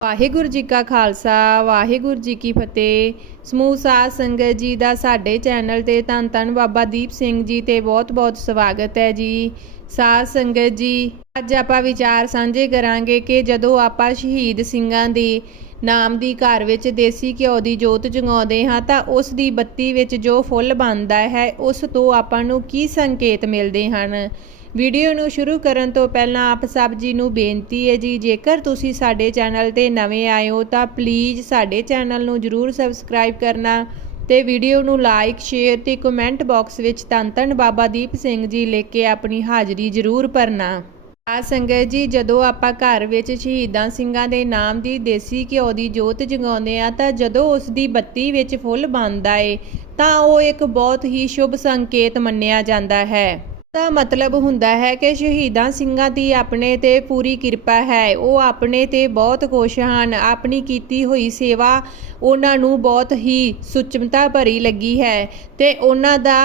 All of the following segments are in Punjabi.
ਵਾਹਿਗੁਰੂ ਜੀ ਕਾ ਖਾਲਸਾ, ਵਾਹਿਗੁਰੂ ਜੀ ਕੀ ਫਤਿਹ। ਸਮੂਹ ਸਾਧ ਸੰਗਤ ਜੀ ਦਾ ਸਾਡੇ ਚੈਨਲ ਤੇ ਧੰਨ ਧੰਨ ਬਾਬਾ ਦੀਪ ਸਿੰਘ ਜੀ ਤੇ ਬਹੁਤ-ਬਹੁਤ ਸਵਾਗਤ ਹੈ ਜੀ। ਸਾਧ ਸੰਗਤ ਜੀ, ਅੱਜ ਆਪਾਂ ਵਿਚਾਰ ਸਾਂਝੇ ਕਰਾਂਗੇ ਕਿ ਜਦੋਂ ਆਪਾਂ ਸ਼ਹੀਦ ਸਿੰਘਾਂ ਦੀ ਨਾਮ ਦੀ ਘਰ ਵਿੱਚ ਦੇਸੀ ਘਿਓ ਦੀ ਜੋਤ ਜਗਾਉਂਦੇ ਹਾਂ ਤਾਂ ਉਸ ਦੀ ਬੱਤੀ ਵਿੱਚ ਜੋ ਫੁੱਲ ਬਣਦਾ ਹੈ, ਉਸ ਤੋਂ ਆਪਾਂ ਨੂੰ ਕੀ ਸੰਕੇਤ ਮਿਲਦੇ ਹਨ? ਵੀਡੀਓ ਨੂੰ ਸ਼ੁਰੂ ਕਰਨ ਤੋਂ ਪਹਿਲਾਂ ਆਪ ਸਭ ਜੀ ਨੂੰ ਬੇਨਤੀ ਹੈ ਜੀ, ਜੇਕਰ ਤੁਸੀਂ ਸਾਡੇ ਚੈਨਲ ਤੇ ਨਵੇਂ ਆਏ ਹੋ ਤਾਂ ਪਲੀਜ਼ ਸਾਡੇ ਚੈਨਲ ਨੂੰ ਜਰੂਰ ਸਬਸਕ੍ਰਾਈਬ ਕਰਨਾ ਤੇ ਵੀਡੀਓ ਨੂੰ ਲਾਈਕ ਸ਼ੇਅਰ ਤੇ ਕਮੈਂਟ ਬਾਕਸ ਵਿੱਚ ਧੰਨ ਧੰਨ ਬਾਬਾ ਦੀਪ ਸਿੰਘ ਜੀ ਲਿਖ ਕੇ ਆਪਣੀ ਹਾਜ਼ਰੀ ਜਰੂਰ ਭਰਨਾ। ਆ ਸੰਗਤ ਜੀ, ਜਦੋਂ ਆਪਾਂ ਘਰ ਵਿੱਚ ਸ਼ਹੀਦਾਂ ਸਿੰਘਾਂ ਦੇ ਨਾਮ ਦੀ ਦੇਸੀ ਘਿਓ ਦੀ ਜੋਤ ਜਗਾਉਂਦੇ ਆ ਤਾਂ ਜਦੋਂ ਉਸ ਦੀ ਬੱਤੀ ਵਿੱਚ ਫੁੱਲ ਬਣਦਾ ਏ, ਤਾਂ ਉਹ ਇੱਕ ਬਹੁਤ ਹੀ ਸ਼ੁਭ ਸੰਕੇਤ ਮੰਨਿਆ ਜਾਂਦਾ ਹੈ। ਦਾ ਮਤਲਬ ਹੁੰਦਾ ਹੈ ਕਿ ਸ਼ਹੀਦਾਂ ਸਿੰਘਾਂ ਦੀ ਆਪਣੇ ਤੇ ਪੂਰੀ ਕਿਰਪਾ ਹੈ। ਉਹ ਆਪਣੇ ਤੇ ਬਹੁਤ ਖੁਸ਼ ਹਨ। ਆਪਣੀ ਕੀਤੀ ਹੋਈ ਸੇਵਾ ਉਹਨਾਂ ਨੂੰ ਬਹੁਤ ਹੀ ਸੁਚਮਤਾ ਭਰੀ ਲੱਗੀ ਹੈ ਤੇ ਉਹਨਾਂ ਦਾ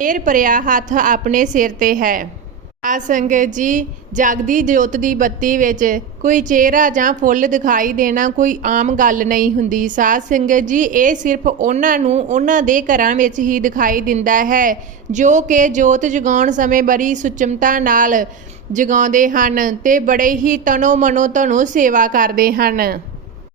ਢੇਰ ਭਰਿਆ ਹੱਥ ਆਪਣੇ ਸਿਰ ਤੇ ਹੈ। ਆ ਸੰਗਤ ਜੀ, ਜਗਦੀ ਜੋਤ ਦੀ ਬੱਤੀ ਵਿੱਚ ਕੋਈ ਚਿਹਰਾ ਜਾਂ ਫੁੱਲ ਦਿਖਾਈ ਦੇਣਾ ਕੋਈ ਆਮ ਗੱਲ ਨਹੀਂ ਹੁੰਦੀ। ਸਾਧ ਸੰਗਤ ਜੀ, ਇਹ ਸਿਰਫ ਉਹਨਾਂ ਨੂੰ ਉਹਨਾਂ ਦੇ ਘਰਾਂ ਵਿੱਚ ਹੀ ਦਿਖਾਈ ਦਿੰਦਾ ਹੈ, ਜੋ ਕਿ ਜੋਤ ਜਗਾਉਣ ਸਮੇਂ ਬੜੀ ਸੁਚਮਤਾ ਨਾਲ ਜਗਾਉਂਦੇ ਹਨ ਤੇ ਬੜੇ ਹੀ ਤਨੋ ਮਨੋ ਧਨੋ ਸੇਵਾ ਕਰਦੇ ਹਨ।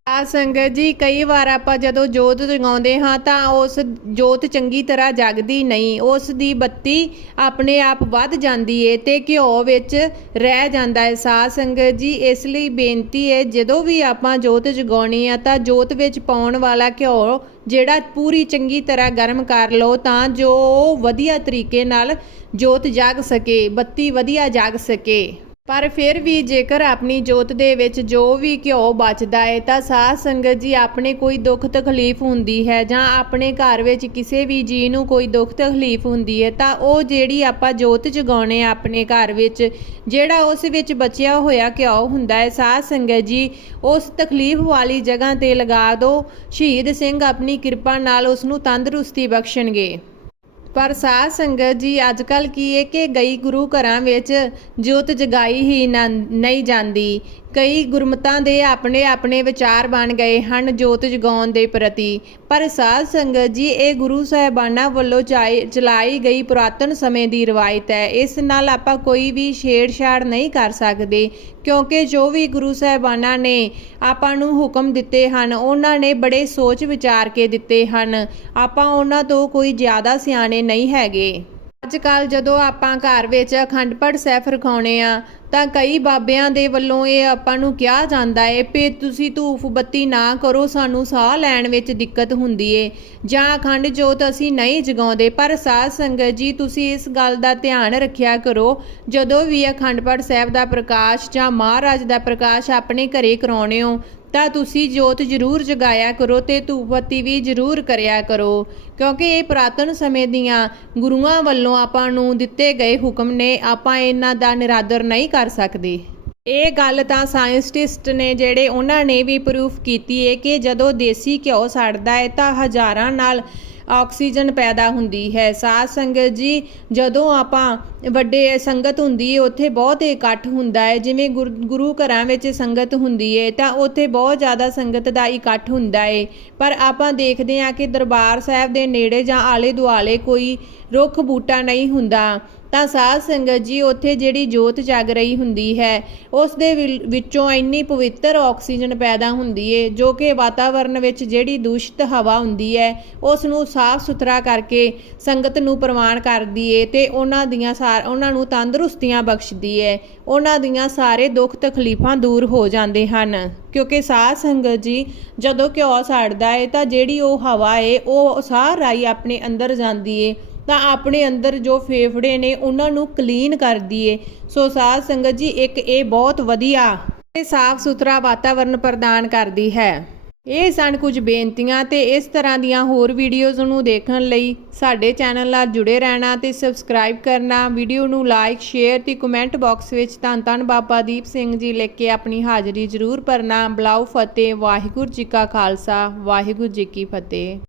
ਆ ਸੰਗਤ ਜੀ, ਕਈ ਵਾਰ ਆਪਾਂ ਜਦੋਂ ਜੋਤ ਜਗਾਉਂਦੇ ਹਾਂ ਤਾਂ ਉਸ ਜੋਤ ਚੰਗੀ ਤਰ੍ਹਾਂ ਜਗਦੀ ਨਹੀਂ। ਉਸ ਦੀ ਬੱਤੀ ਆਪਣੇ ਆਪ ਵੱਧ ਜਾਂਦੀ ਏ ਤੇ ਘਿਓ ਵਿੱਚ ਰਹਿ ਜਾਂਦਾ ਹੈ ਸਾਧ ਸੰਗਤ ਜੀ, ਇਸ ਲਈ ਬੇਨਤੀ ਹੈ ਜਦੋਂ ਵੀ ਆਪਾਂ ਜੋਤ ਜਗਾਉਣੀ ਆ ਤਾਂ ਜੋਤ ਵਿੱਚ ਪਾਉਣ ਵਾਲਾ ਘਿਓ ਜਿਹੜਾ ਪੂਰੀ ਚੰਗੀ ਤਰ੍ਹਾਂ ਗਰਮ ਕਰ ਲਓ ਤਾਂ ਜੋ ਵਧੀਆ ਤਰੀਕੇ ਨਾਲ ਜੋਤ ਜਗ ਸਕੇ, ਬੱਤੀ ਵਧੀਆ ਜਗ ਸਕੇ। ਪਰ ਫਿਰ ਵੀ ਜੇਕਰ ਆਪਣੀ ਜੋਤ ਦੇ ਵਿੱਚ ਜੋ ਵੀ ਘਿਓ ਬਚਦਾ ਹੈ ਤਾਂ ਸਾਧ ਸੰਗਤ ਜੀ ਆਪਣੇ ਕੋਈ ਦੁੱਖ ਤਕਲੀਫ ਹੁੰਦੀ ਹੈ ਜਾਂ ਆਪਣੇ ਘਰ ਵਿੱਚ ਕਿਸੇ ਵੀ ਜੀ ਨੂੰ ਕੋਈ ਦੁੱਖ ਤਕਲੀਫ ਹੁੰਦੀ ਹੈ ਤਾਂ ਉਹ ਜਿਹੜੀ ਆਪਾਂ ਜੋਤ ਜਗਾਉਣੇ ਆਪਣੇ ਘਰ ਵਿੱਚ, ਜਿਹੜਾ ਉਸ ਵਿੱਚ ਬਚਿਆ ਹੋਇਆ ਘਿਓ ਹੁੰਦਾ ਹੈ ਸਾਧ ਸੰਗਤ ਜੀ ਉਸ ਤਕਲੀਫ ਵਾਲੀ ਜਗ੍ਹਾ ਤੇ ਲਗਾ ਦਿਓ ਸ਼ਹੀਦ ਸਿੰਘ ਆਪਣੀ ਕਿਰਪਾ ਨਾਲ ਉਸ ਨੂੰ ਤੰਦਰੁਸਤੀ ਬਖਸ਼ਣਗੇ। ਪਰ ਸਾਧ ਸੰਗਤ ਜੀ ਅੱਜ ਕੱਲ ਕੀ ਹੈ ਕਿ ਗਈ ਗੁਰੂ ਘਰਾਂ ਵਿੱਚ ਜੋਤ ਜਗਾਈ ਹੀ ਨਾ- ਨਹੀਂ ਜਾਂਦੀ। ਕਈ ਗੁਰਮਤਾਂ ਦੇ ਆਪਣੇ ਆਪਣੇ ਵਿਚਾਰ ਬਣ ਗਏ ਹਨ ਜੋਤ ਜਗਾਉਣ ਦੇ ਪ੍ਰਤੀ। ਪਰ ਸਾਧ ਸੰਗਤ ਜੀ, ਇਹ ਗੁਰੂ ਸਾਹਿਬਾਨਾਂ ਵੱਲੋਂ ਚਾਈ- ਚਲਾਈ ਗਈ ਪੁਰਾਤਨ ਸਮੇਂ ਦੀ ਰਵਾਇਤ ਹੈ। ਇਸ ਨਾਲ ਆਪਾਂ ਕੋਈ ਵੀ ਛੇੜਛਾੜ ਨਹੀਂ ਕਰ ਸਕਦੇ। ਕਿਉਂਕਿ ਜੋ ਵੀ ਗੁਰੂ ਸਾਹਿਬਾਨਾਂ ਨੇ ਆਪਾਂ ਨੂੰ ਹੁਕਮ ਦਿੱਤੇ ਹਨ, ਉਹਨਾਂ ਨੇ ਬੜੇ ਸੋਚ ਵਿਚਾਰ ਕੇ ਦਿੱਤੇ ਹਨ। ਆਪਾਂ ਉਹਨਾਂ ਤੋਂ ਕੋਈ ਜ਼ਿਆਦਾ ਸਿਆਣੇ ਨਹੀਂ ਹੈਗੇ। ਅੱਜ ਕੱਲ ਜਦੋਂ ਆਪਾਂ ਘਰ ਵਿੱਚ ਅਖੰਡ ਪਾਠ ਸਾਹਿਬ ਰਖਾਉਣੇ ਆ, ਤਾਂ ਕਈ ਬਾਬਿਆਂ ਦੇ ਵੱਲੋਂ ਇਹ ਆਪਾਂ ਨੂੰ ਕਿਹਾ ਜਾਂਦਾ ਏ ਵੀ ਤੁਸੀਂ ਧੂਫ ਬੱਤੀ ਨਾ ਕਰੋ, ਸਾਨੂੰ ਸਾਹ ਲੈਣ ਵਿੱਚ ਦਿੱਕਤ ਹੁੰਦੀ ਏ। ਜਾਂ ਅਖੰਡ ਜੋਤ ਅਸੀਂ ਨਹੀਂ ਜਗਾਉਂਦੇ, ਪਰ ਸਾਧ ਸੰਗਤ ਜੀ, ਤੁਸੀਂ ਇਸ ਗੱਲ ਦਾ ਧਿਆਨ ਰੱਖਿਆ ਕਰੋ, ਜਦੋਂ ਵੀ ਅਖੰਡ ਪਾਠ ਸਾਹਿਬ ਦਾ ਪ੍ਰਕਾਸ਼ ਜਾਂ ਮਹਾਰਾਜ ਦਾ ਪ੍ਰਕਾਸ਼ ਆਪਣੇ ਘਰੇ ਕਰਾਉਣੇ ਹੋ ਤਾਂ ਤੁਸੀਂ ਜੋਤ ਜ਼ਰੂਰ ਜਗਾਇਆ ਕਰੋ ਤੇ ਧੂਪਤੀ ਵੀ ਜ਼ਰੂਰ ਕਰਿਆ ਕਰੋ। ਕਿਉਂਕਿ ਇਹ ਪੁਰਾਤਨ ਸਮੇਂ ਦੀਆਂ ਗੁਰੂਆਂ ਵੱਲੋਂ ਆਪਾਂ ਨੂੰ ਦਿੱਤੇ ਗਏ ਹੁਕਮ ਨੇ, ਆਪਾਂ ਇਹਨਾਂ ਦਾ ਨਿਰਾਦਰ ਨਹੀਂ ਕਰ ਸਕਦੇ। ਇਹ ਗੱਲ ਤਾਂ ਸਾਇੰਸਟਿਸਟ ਨੇ ਜਿਹੜੇ ਉਹਨਾਂ ਨੇ ਵੀ ਪ੍ਰੂਫ ਕੀਤੀ ਹੈ ਕਿ ਜਦੋਂ ਦੇਸੀ ਘਿਓ ਸੜਦਾ ਹੈ ਤਾਂ ਹਜ਼ਾਰਾਂ ਨਾਲ ਆਕਸੀਜਨ ਪੈਦਾ ਹੁੰਦੀ ਹੈ। ਸਾਧ ਸੰਗਤ ਜੀ, ਜਦੋਂ ਆਪਾਂ ਵੱਡੇ ਸੰਗਤ ਹੁੰਦੀ ਹੈ ਉੱਥੇ ਬਹੁਤ ਇਕੱਠ ਹੁੰਦਾ ਹੈ ਜਿਵੇਂ ਗੁਰ- ਗੁਰੂ ਘਰਾਂ ਵਿੱਚ ਸੰਗਤ ਹੁੰਦੀ ਹੈ ਤਾਂ ਉੱਥੇ ਬਹੁਤ ਜ਼ਿਆਦਾ ਸੰਗਤ ਦਾ ਇਕੱਠ ਹੁੰਦਾ ਹੈ ਪਰ ਆਪਾਂ ਦੇਖਦੇ ਹਾਂ ਕਿ ਦਰਬਾਰ ਸਾਹਿਬ ਦੇ ਨੇੜੇ ਜਾਂ ਆਲੇ ਦੁਆਲੇ ਕੋਈ ਰੁੱਖ ਬੂਟਾ ਨਹੀਂ ਹੁੰਦਾ। ਤਾਂ ਸਾਧ ਸੰਗਤ ਜੀ ਉੱਥੇ ਜਿਹੜੀ ਜੋਤ ਜਗ ਰਹੀ ਹੁੰਦੀ ਹੈ ਉਸ ਦੇ ਵਿਲ- ਵਿੱਚੋਂ ਇੰਨੀ ਪਵਿੱਤਰ ਆਕਸੀਜਨ ਪੈਦਾ ਹੁੰਦੀ ਹੈ ਜੋ ਕਿ ਵਾਤਾਵਰਣ ਵਿੱਚ ਜਿਹੜੀ ਦੂਸ਼ਿਤ ਹਵਾ ਹੁੰਦੀ ਹੈ ਉਸ ਨੂੰ ਸਾਫ਼ ਸੁਥਰਾ ਕਰਕੇ ਸੰਗਤ ਨੂੰ ਪ੍ਰਵਾਨ ਕਰਦੀ ਹੈ ਤੇ ਉਹਨਾਂ ਦੀਆਂ ਸਾਰ ਉਹਨਾਂ ਨੂੰ ਤੰਦਰੁਸਤੀਆਂ ਬਖਸ਼ਦੀ ਹੈ ਉਹਨਾਂ ਦੀਆਂ ਸਾਰੇ ਦੁੱਖ ਤਕਲੀਫਾਂ ਦੂਰ ਹੋ ਜਾਂਦੇ ਹਨ। ਕਿਉਂਕਿ ਸਾਧ ਸੰਗਤ ਜੀ ਜਦੋਂ ਘਿਓ ਸੜਦਾ ਹੈ ਤਾਂ ਜਿਹੜੀ ਉਹ ਹਵਾ ਹੈ ਉਹ ਸਾਹ ਰਾਹੀਂ ਆਪਣੇ ਅੰਦਰ ਜਾਂਦੀ ਏ। ਤਾਂ ਆਪਣੇ ਅੰਦਰ ਜੋ ਫੇਫੜੇ ਨੇ ਉਹਨਾਂ ਨੂੰ ਕਲੀਨ ਕਰਦੀ ਏ ਸੋ ਸਾਧ ਸੰਗਤ ਜੀ, ਇੱਕ ਇਹ ਬਹੁਤ ਵਧੀਆ ਤੇ ਸਾਫ਼ ਸੁਥਰਾ ਵਾਤਾਵਰਣ ਪ੍ਰਦਾਨ ਕਰਦੀ ਹੈ। ਇਹ ਸਨ ਕੁਝ ਬੇਨਤੀਆਂ ਤੇ ਇਸ ਤਰ੍ਹਾਂ ਦੀਆਂ ਹੋਰ ਵੀਡੀਓਜ਼ ਨੂੰ ਦੇਖਣ ਲਈ ਸਾਡੇ ਚੈਨਲ ਨਾਲ ਜੁੜੇ ਰਹਿਣਾ ਤੇ ਸਬਸਕ੍ਰਾਈਬ ਕਰਨਾ, ਵੀਡੀਓ ਨੂੰ ਲਾਈਕ, ਸ਼ੇਅਰ ਤੇ ਕਮੈਂਟ ਬਾਕਸ ਵਿੱਚ ਧੰਨ ਧੰਨ ਬਾਬਾ ਦੀਪ ਸਿੰਘ ਜੀ ਲਿਖ ਕੇ ਆਪਣੀ ਹਾਜ਼ਰੀ ਜ਼ਰੂਰ ਭਰਨਾ। ਬਲਾਉ ਫਤਿਹ, ਵਾਹਿਗੁਰੂ ਜੀ ਕਾ ਖਾਲਸਾ, ਵਾਹਿਗੁਰੂ ਜੀ ਕੀ ਫਤਿਹ।